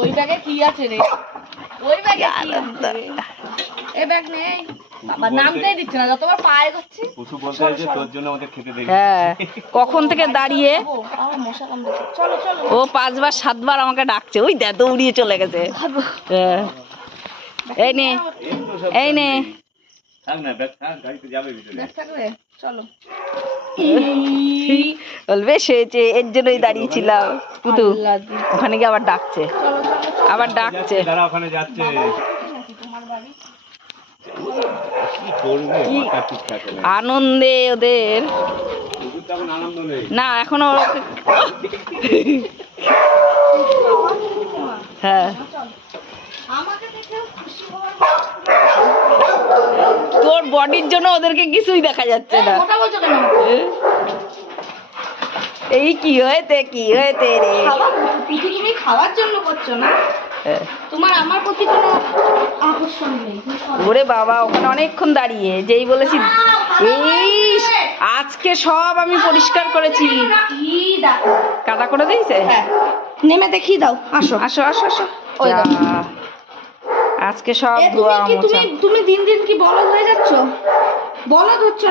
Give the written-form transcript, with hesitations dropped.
ওই ব্যাগে কি আছে রে? ওই ব্যাগে কি আছে? এই ব্যাগ নেই। বাবা নামতেই দিচ্ছে না, যতবার পায়ে করছি। পুষু বলতে যে তোর জন্য আমাদের খেতে দেই। হ্যাঁ, কখন থেকে দাঁড়িয়ে আমার মশা কামড়েছে। চলো চলো। ও 5 বার 7 বার আমাকে ডাকছে। ওই দেখ দৌড়িয়ে চলে গেছে। হ্যাঁ। এই নে, এই নে। থাক না, ব্যাগ থাক, গাড়িতে যাবে ভিতরে। ব্যাগ থাকবে? চলো। বলবে সেছে, এর জন্যই দাঁড়িয়েছিলাম। পুতু ওখানে গিয়ে আবার ডাকছে, আবার ডাকছে। দাঁড়া, ওখানে যাচ্ছে। তোমার বাড়ি কি করবে, মাথা ঠিক থাকে না। আনন্দে ওদের পুকুর তো এখন আনন্দ নেই। না এখনো। হ্যাঁ, আমাকে দেখেও খুশি হওয়ার। তোর বডির জন্য ওদেরকে কিছুই দেখা যাচ্ছে না। কথা বলছো কেন? এই কি হয়েছে, কি হয়েছে রে? পিঠে তুমি খাওয়ার জন্য করছো না? তোমার আমার প্রতি কোনো আকর্ষণ নেই। ওরে বাবা, ওখানে অনেকক্ষণ দাঁড়িয়ে, যেই বলেছি এই আজকে সব আমি পরিষ্কার করেছি। কাদা করে দিয়েছে। নেমে দেখিয়ে দাও। আসো আসো আসো আসো। ওই দেখো। যা, আজকে সব ধোয়া মোছা। তুমি দিন দিন কি বলদ হয়ে যাচ্ছ? বলদ হচ্ছ।